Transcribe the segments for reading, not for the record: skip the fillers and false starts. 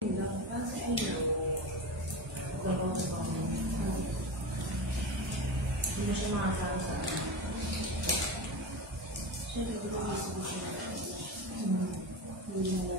Hindi siya makasama sa akin. Siyempre, hindi ko isip siya. Hindi na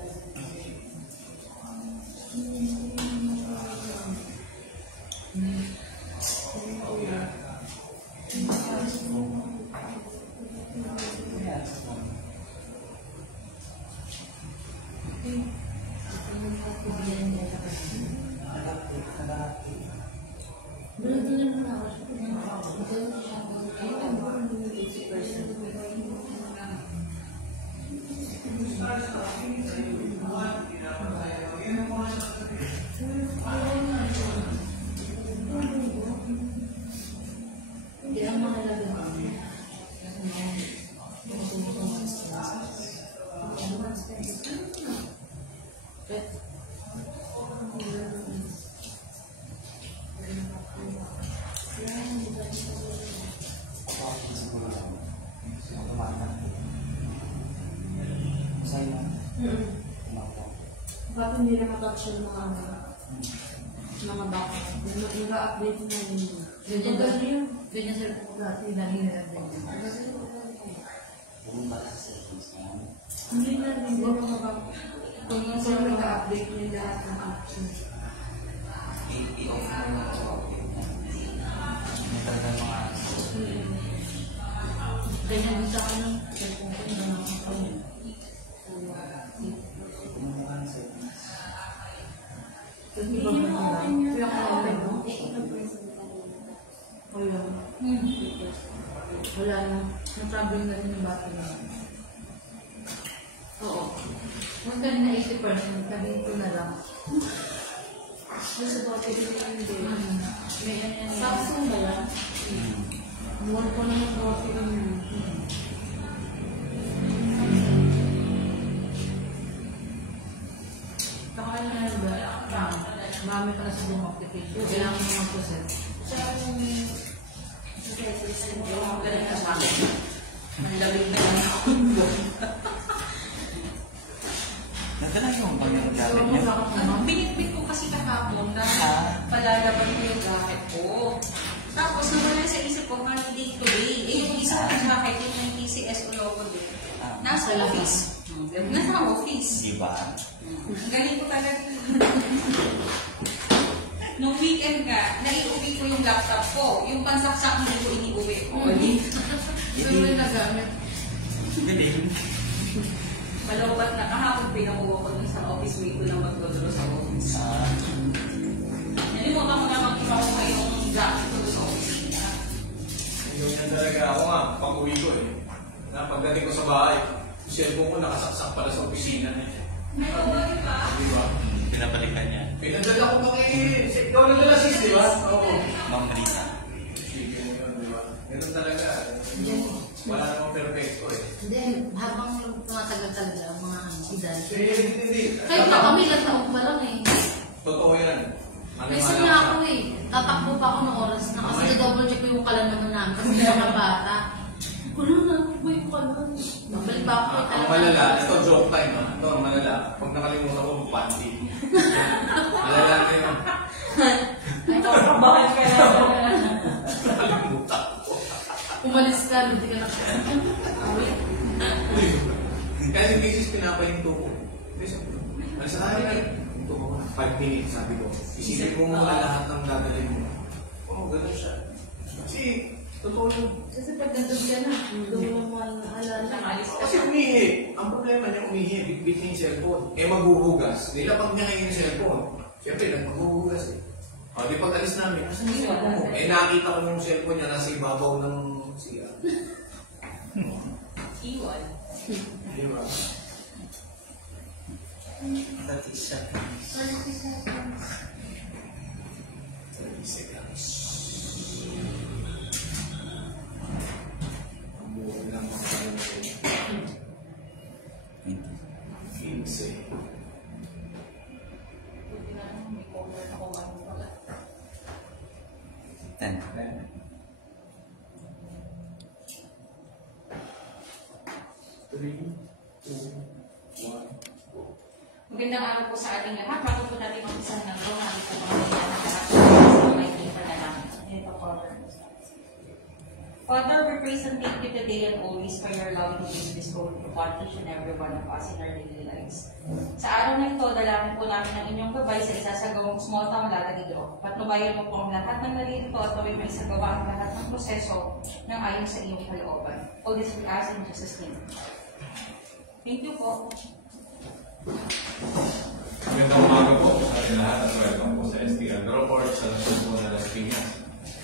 bakit hindi nakatouch yung mga baka. Nag-update na yun. Ganyan sila po dati. Hindi na rin mga baka. Kung yung sila nag-update na lahat ng action. Ganyan din sa akin ng cellphone ko na nakakawin. Kasi ba mo na? Kaya ka na mo? Wala na. Na-problem na rin yung battery na. Oo. Huwag ka na 80%. Sabihin ko na lang. Sa battery na hindi. May ganyan. Samsung ba yan? Buwan ko na yung battery na. Saka na ba? Marami ka na sa buong application. Kailangan mo mag-process. Yung ganun na sa akin. Manlabig na lang ako. Nagdala yung pangyayang gamit niya? Binitbit ko kasi kahapon dahil palalaban ko yung jacket ko. Tapos naman sa isip ko, parang day to day. Yung isa ng jacket yung may TCS o logo din. Nasa office. Nasa office. Diba? Ganito talaga. Nung weekend ka, naiuwi ko yung laptop ko. Yung pansaksak mo ko iniuwi ko. Saan mo nagamit? Galing. Malawat na kahapon pinakuha ko dun sa office week ko na magdodoro sa office. Nalimutan ko na mag-ipakuha yung jacket ko sa office. Ganyan talaga ako nga, pag-uwi ko eh. Pagdating ko sa bahay, cellphone ko nakasaksak pala sa opisina na siya. May kawali pa? Diba? Pinabalikan niya. Pinadala ko pang ikaw nagdala sis, diba? Oo. Ma'am Rita. Sige mo yun, diba? Ganun talaga. Wala namang perfecto eh. Then, habang tumatagal talaga ang mga edad. Hindi. Kahit na kami, ilang taon pa lang eh. Totoo yan. Minsan nga ako eh. Tatakbo pa ako ng oras na kasi na-double check ko yung kalan naman namin kasi hindi mga bata. Wala na, ako yung kalan. Babalik pa ako. Ang malala, ito joke time ha. Ito ang malala. Pag nakalimutan ko, panty. Malala na yun. Bakit kaya? Nakalimutan ko. Umalis ka, hindi ka nakalimutan. Kasi basis pinapahinto ko. Alas na rin eh. 5 minutes, sabi ko. Isipin mo muna lahat ng dadalhin mo. Oo, gano'n siya. Kasi, totoo yun. Kasi pag nandun ka na, doon mo alala. Kasi umihi. Ang problema niya umihi, bit niya yung cellphone. Eh maghuhugas. Nilapag niya ngayon yung cellphone. Siyempre, nagpaghuhugas eh. O, di pag alis namin, asan yung cellphone mo? Eh nakita ko yung cellphone niya nasa ibabaw ng siya. Iwan. Di ba? 30 seconds. 30 seconds. Ang buhay lang mga kalang kayo. 15. Three, two, one, go. Magandang araw po sa ating lahat. Bago po Father, we praise and thank you today and always for your loving grace bestowed upon each and every one of us in our daily lives. Sa araw na ito, dalangin po namin ang inyong gabay sa isasagawang small town Latagidro. Patnubayan mo po ang lahat ng nalilito at tuloy may isagawa ang lahat ng proseso ng ayon sa iyong kalooban. All this we ask in Jesus' name. Thank you po. Magandang umaga po sa ating lahat at welcome po sa STL Draw Court sa Lungsod po na Las Piñas.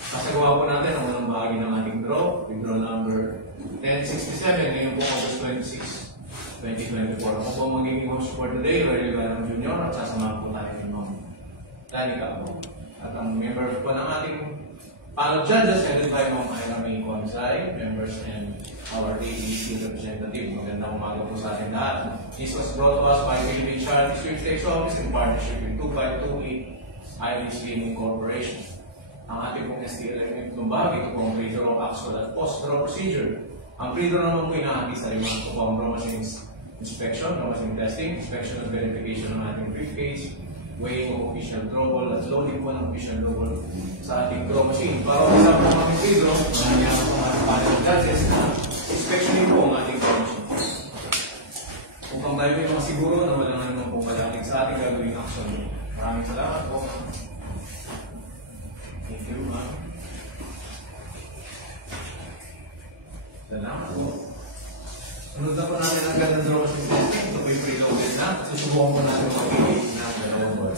Kasagawa po natin ang unang bahagi ng ating draw, with draw number 1067, ngayon po August 26, 2024. Ako po magiging host for today, Roy Ligalang Jr. at sasama po tayo ng Ma'am Danica po. At ang members po ng ating panel judges, headed by Ma'am Ira May Consay, members and our AEC representative. Magandang umaga po sa ating lahat. This was brought to us by Philippine Charity Sweepstakes Office in partnership with 2528 Ivy Swimming Corporation. Ang ating pong STL element ng bahagi, ito po ang pre-draw, actual at post-draw procedure. Ang pre-draw naman po inahati sa limang ito po ang draw machines inspection, draw machine testing, inspection at verification ng ating briefcase, weighing of official draw ball at loading po ng official draw ball sa ating draw machine. Para isa po ang ating pre-draw, nangyari po ang ating panel judges na inspection din po ang ating draw machine. Kung kang tayo po siguro na walang naman po kalapit sa ating gagawing action. Maraming salamat po. Thank you, ma'am. Salamat po. Sunod na po natin ang ganda draw machine testing. Ito po yung preloaded na. Susubukan po natin mag-ibig ng dalawang ball.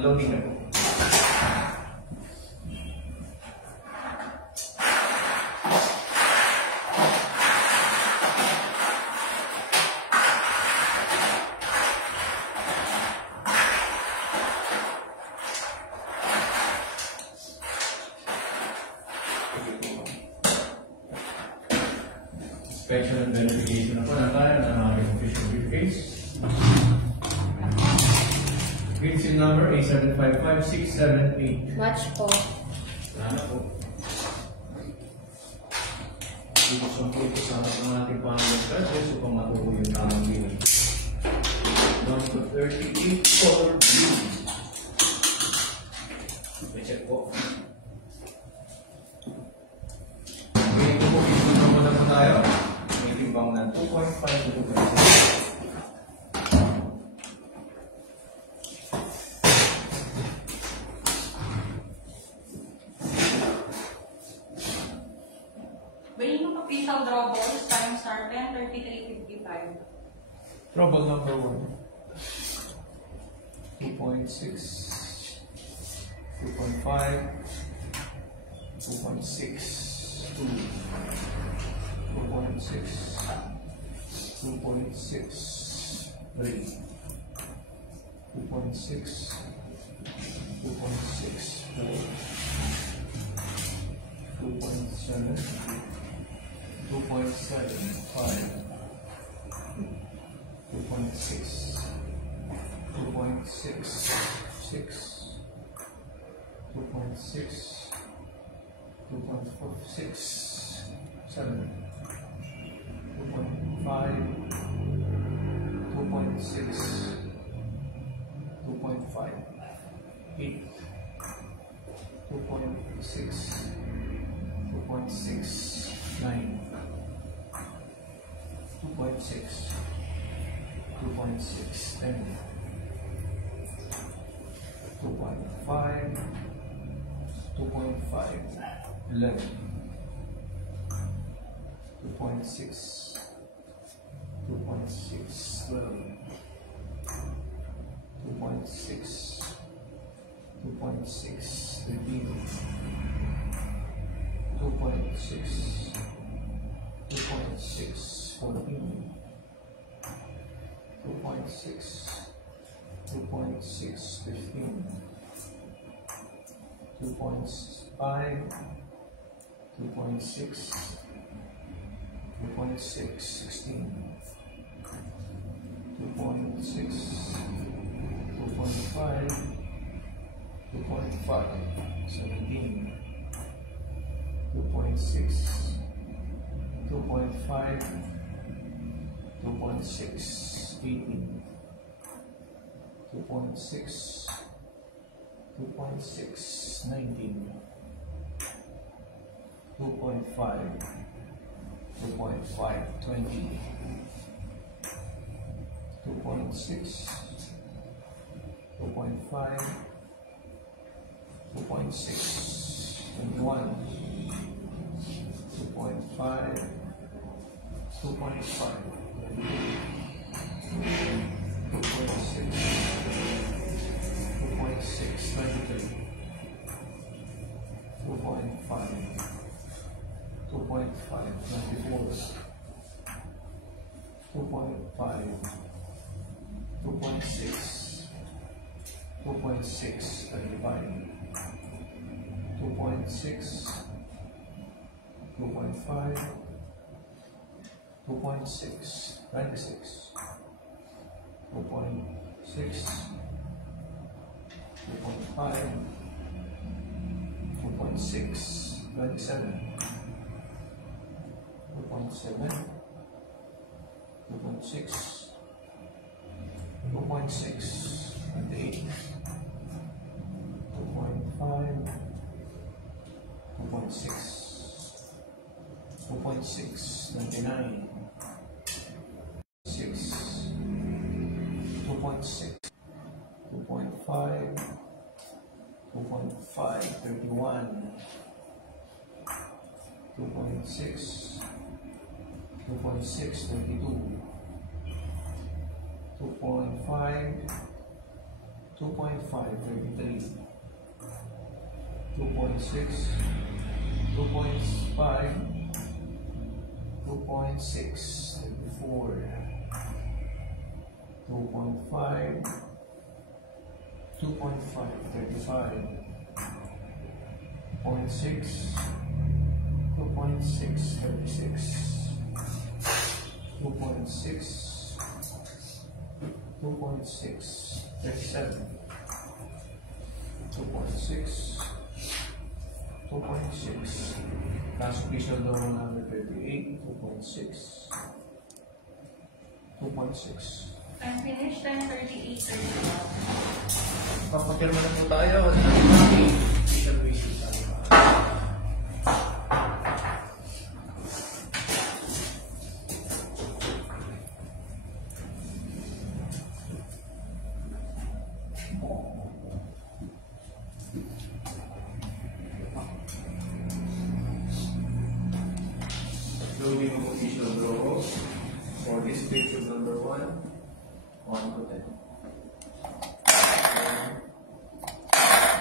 Unloading na po. Inspection and verification na po na tayo ng ating official briefcase. Green number A755678. Watch po. Sana po. Ibuksan po ito sa harap ng ating pangalan judges upang matukoy yung tamang din. Down to 38 color blue. May check po. Ngayon po, ito na muna po tayo. May timbang na 2.5 to 2.6. Official draw balls, time start 10:33:55. Trouble number 1. 2.6. 2.5. 2.6. 2. 2.6. 2.6. 3. 2.6. 2.6. 4. 2.7. 2.75, 2.6, 2.6, 6, 2.6, 2.46, 7, 2.5, 2.6, 2.5, 8, 2.6, 2.6, 9, 2.6, 2.6, 10, 2.5, 2.5, 11, 2.6, 2.6, 12, 2.6, 2.6, 13, 2.6, 2.6, 14, 2.6, 2.6, 15, 2.5, 2.6, 2.6, 16, 2.6, 2.5, 2.5, 17, 2.6, 2.5, 2.6, 18, 2.6, 2.6, 19, 2.5, 2.5, 20, 2.6, 2.5, 2.6, 21, 2.5, 2.5, 2.6, 2.6, 23, 2.5, 2.5, 24, 2.5, 2.6, 2.6, 35, 2.6, 2.5, 2.6, 26, 2.6, 2.5, 2.6, 27, 2.7, 2.6, 2.6, 28, 2.5, 2.6, 2.6, 29, 6, 2.6, 2.5, 2.5, 31, 2.6, 2.6, 22, 2.5, 2.5, 33, 2.6, 2.5, 2.6, 34, 2.5, 2.5, 35, 0.6, 2.6, 36, 2.6, 2.6, 37, 2.6, 2.6, last official law number 38, 2.6, 2.6. Unfinished, 10:38, 31. Papapirma na po tayo sa ating official basis. Loading of official draws for this page of number 1 to 10. 1,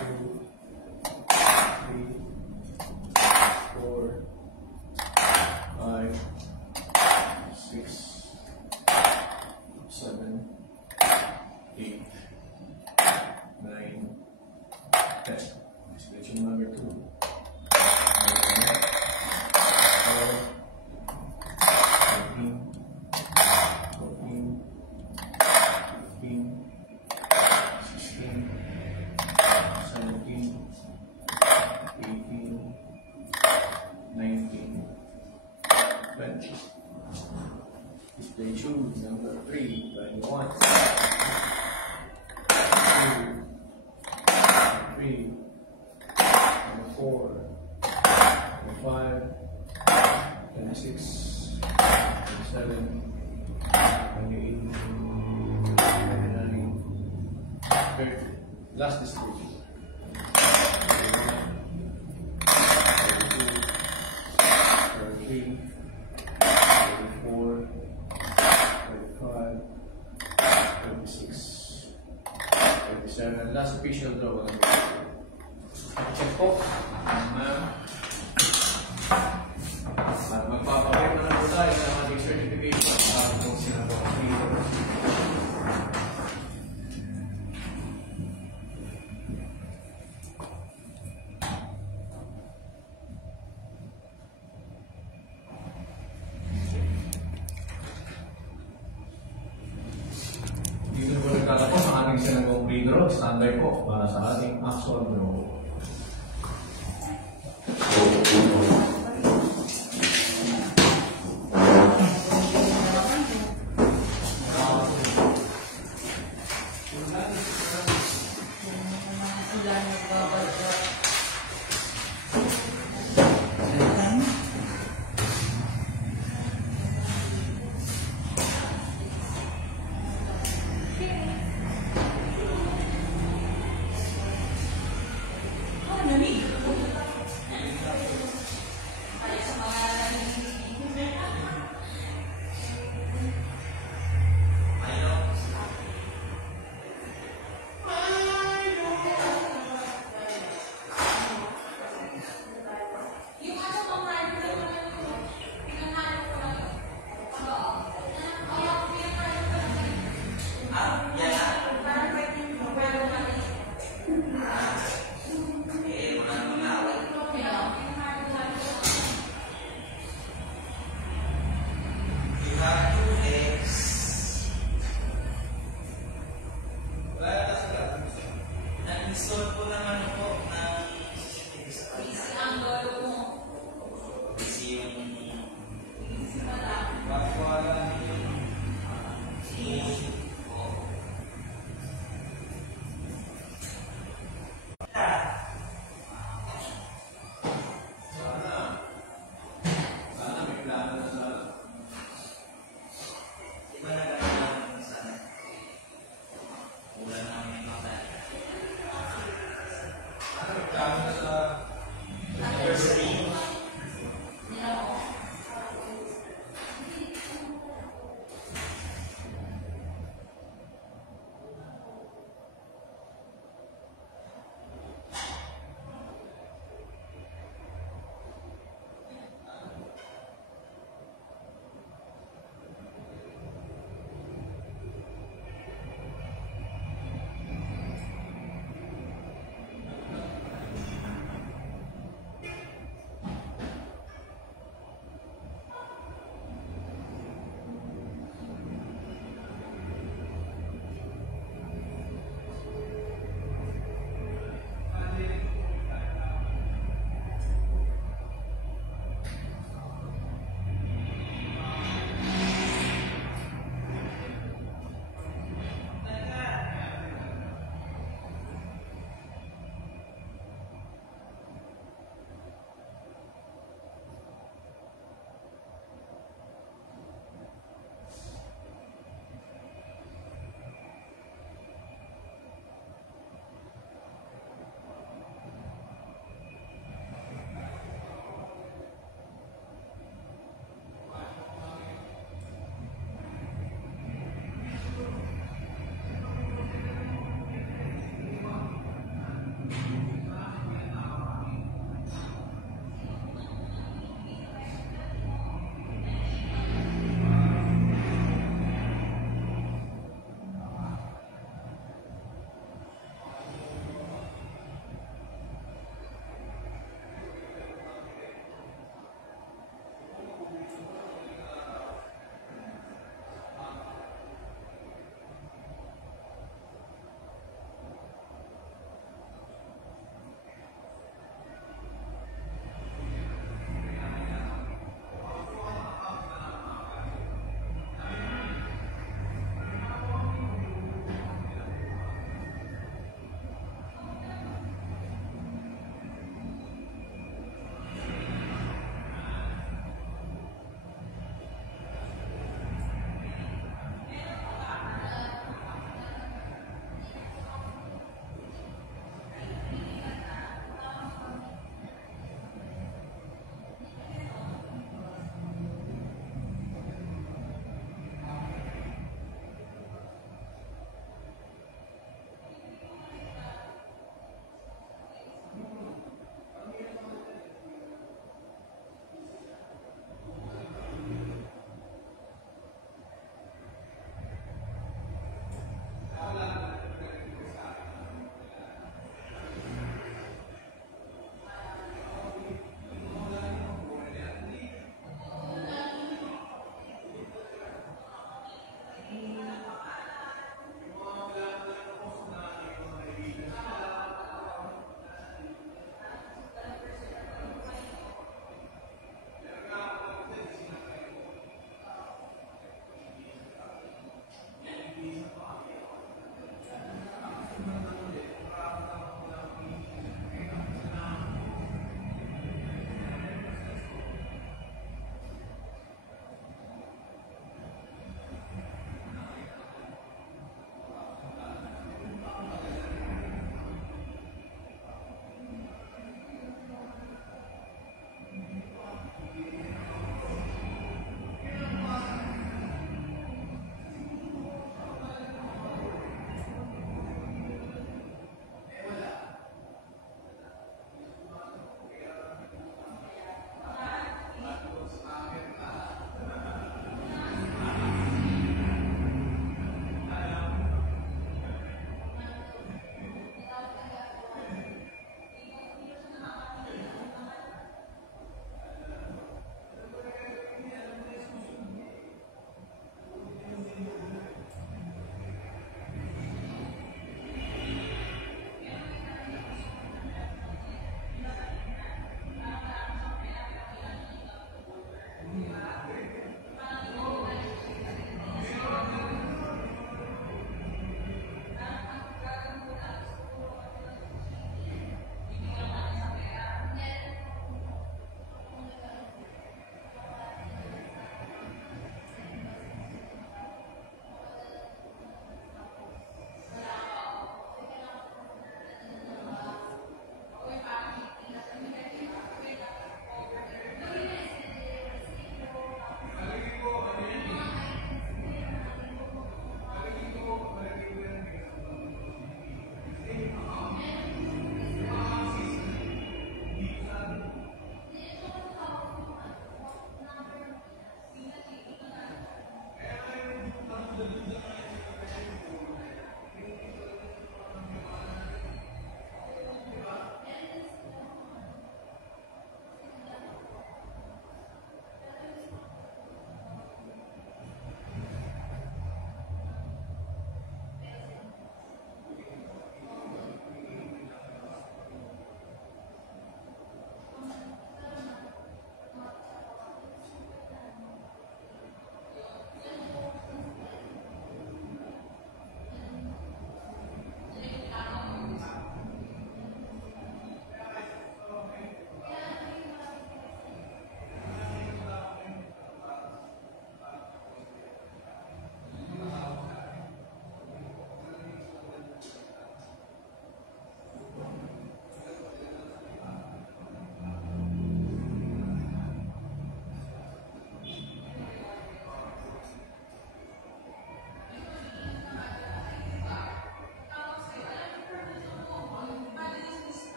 2, 3, 4, 5, 6, 7, 8, 9, 10. This page of number 2. 30. Last distribution. 32, 33, draw. Check po. At magpapakita na po tayo ng ating certification sa ating sinagawa dito. Dito po nagtatapos ang ating sinagawang pre-draw. Standard po para sa ating actual draw.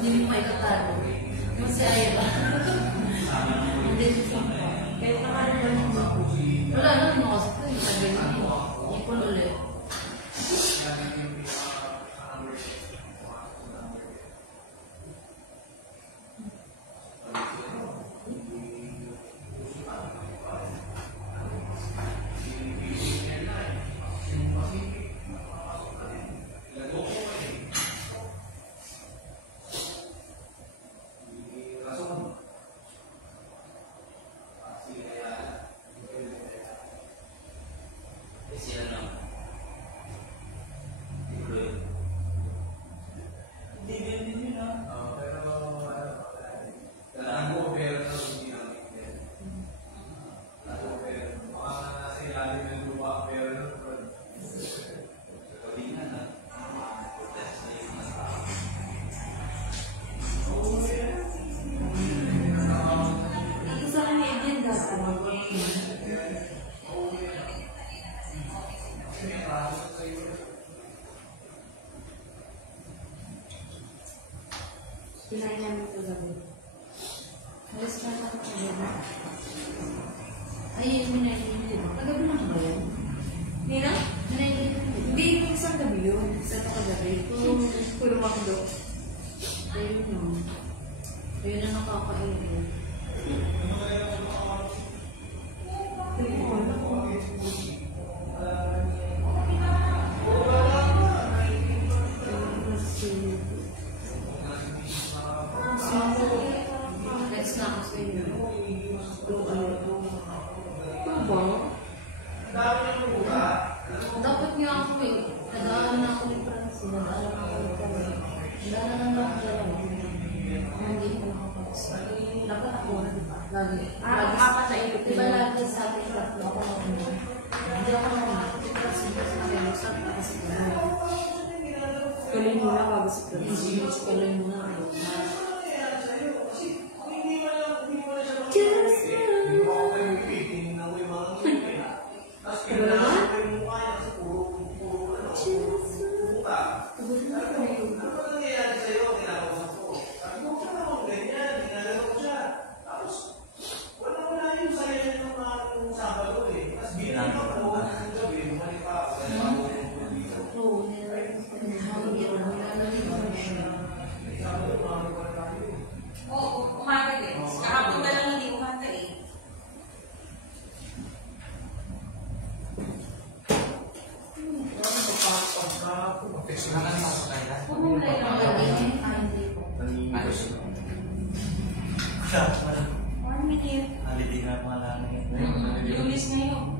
Hindi mo maikatalo. Masaya ba? Hindi siya. Kaya naman ba nang wala na mo kasi ito yung sabi mo. Ipon ulit. Kinain namin ito gabi. Alas na lang ako gabi. Ay, yung minayin din. Kagabi lang ba yun? Nina? Minayin din. Hindi, yung isang gabi yun. Isa ito kagabi. Puro makdo. Ayun yun. Ayun na nakakainin. Next na ako sa inyo. Dapat nga ako eh. Nadaan na ako ng Francine. Nadaan na ako ng Francine. Nadaan na ako dalawa. Hindi ko nakapagos. Dapat ako na diba? Lagi. Apat na ito. Diba lagi sa akin tatlo ako na ano. Hindi ako na ano. Kasi sabi mo sa akin kasi ano. Tuloy muna bago sa Francine. Hindi mo tuloy muna ako. Umaga din. Kahapon na lang hindi umanta eh. Pumulay lang ba din? Hindi po. 1 minute. Holiday nga mga lang Lulis ngayon.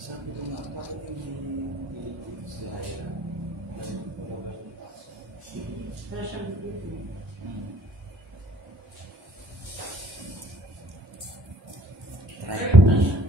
Sabi ko nga, bakit hindi sila yan? Wala siyang bibig. Right na siya.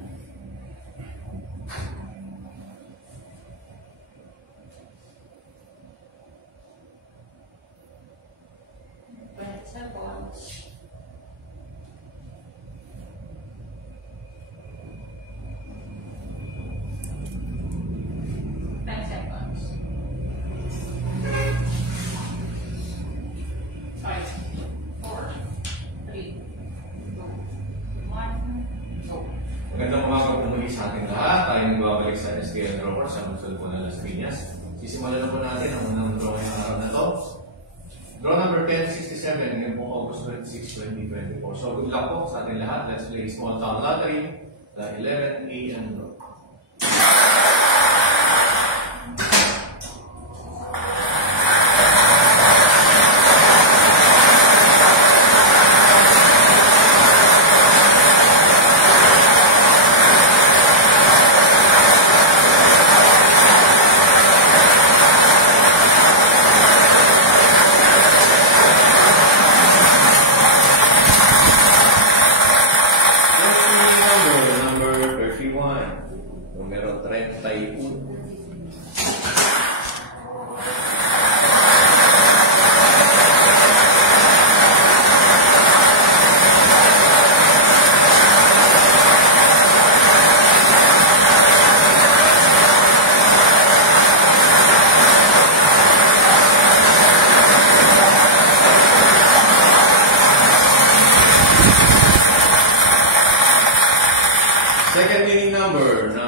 Magandang umaga po muli sa ating lahat. Tayo nagbabalik sa SKN Dropper sa Luzon po na Las Piñas. Sisimulan na po natin ang unang draw ngayong araw na to. Draw number 1067, ngayon po August 26, 2024. So good luck po sa ating lahat. Let's play small town lottery, the 11 a.m. draw. Numero 31.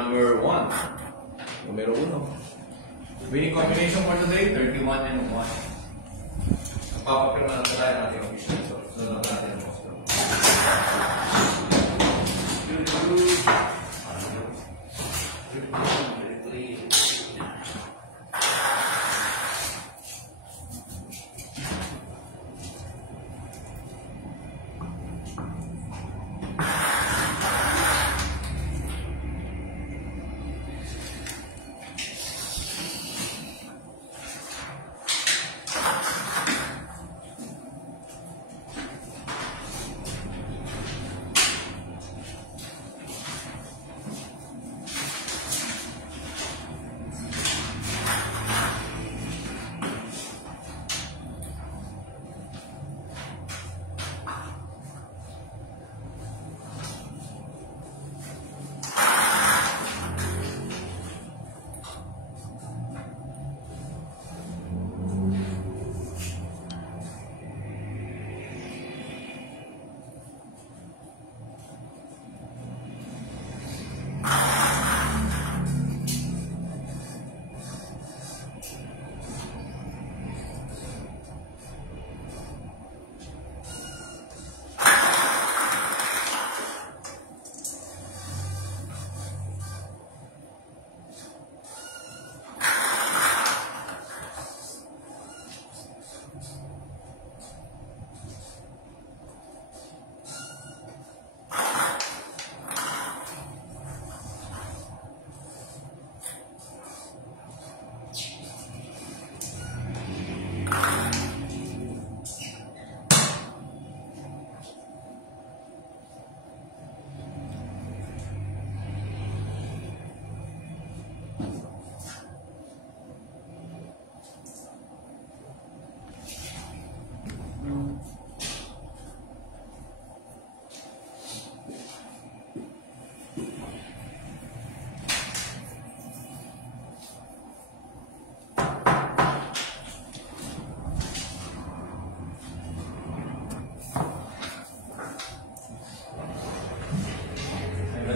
number 1. Numero 1. Winning combination for today, 31 and 1. Papapirma na tayo natin yung official result. Sunod natin ang most.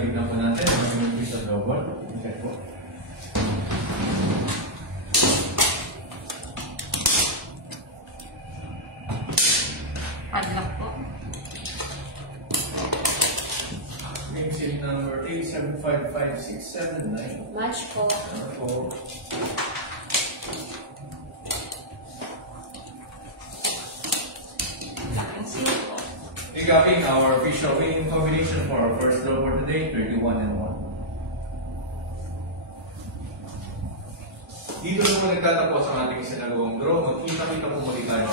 Tignan po natin ang official robot. Okay po. Padlock po. Name sheet number 8755679. Match po. Ano po? Recapping our official winning combination for our first draw for today, 31 and 1. Dito naman nagtatapos ang ating isinagawang draw. Magkita-kita po muli tayo